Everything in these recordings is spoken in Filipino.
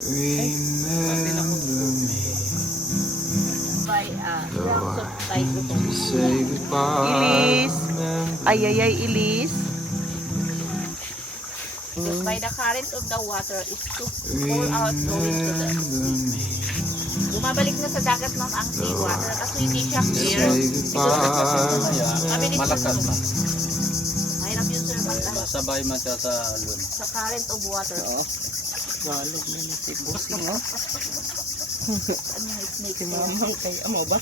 Remember me, By though by I say goodbye. Ilis. Remember Ay, ay, ay, Ilis. by the current of the water is to pour out going to the sea. Bumabalik na sa dagat ma'am ang seawater kasi hindi siya clear. say goodbye. Mabilis Malakas na. na. Mahirap yun sir Masabay man siya sa alon. sa current of water. Galog na ni si Bossing, oh. Ano yung snake? Si Mamang kay amo ba?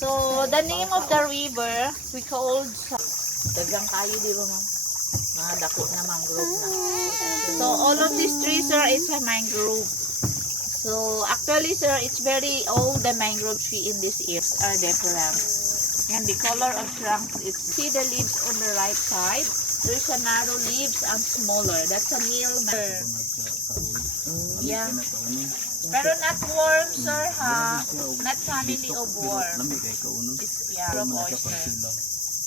So, the name of the river, we called dagang kayo di ba ma'am? Mga dako na mangrove na. So, all of these trees sir, is a mangrove. So, actually sir, it's very old, the mangrove tree in this area are different. And the color of trunks is, see the leaves on the right side? There's a narrow leaves and smaller. That's a meal. Yeah. Pero not worm, sir, ha? Not family of worm. It's, yeah, from oyster.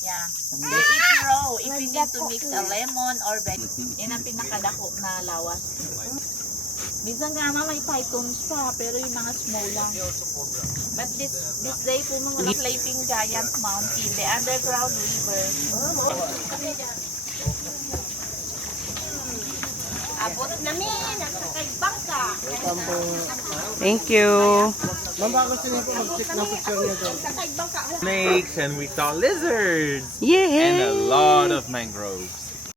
Yeah. They eat raw. If you need to mix a lemon or vegetable. Yan ang pinakadako na lawas. Minsan nga may pythons pa, pero yung mga small lang. But this day po mga sleeping giant mountain, the underground river. Abot namin, nakakay bangka. Thank you. Snakes, and we saw lizards and a Yay! lot of mangroves.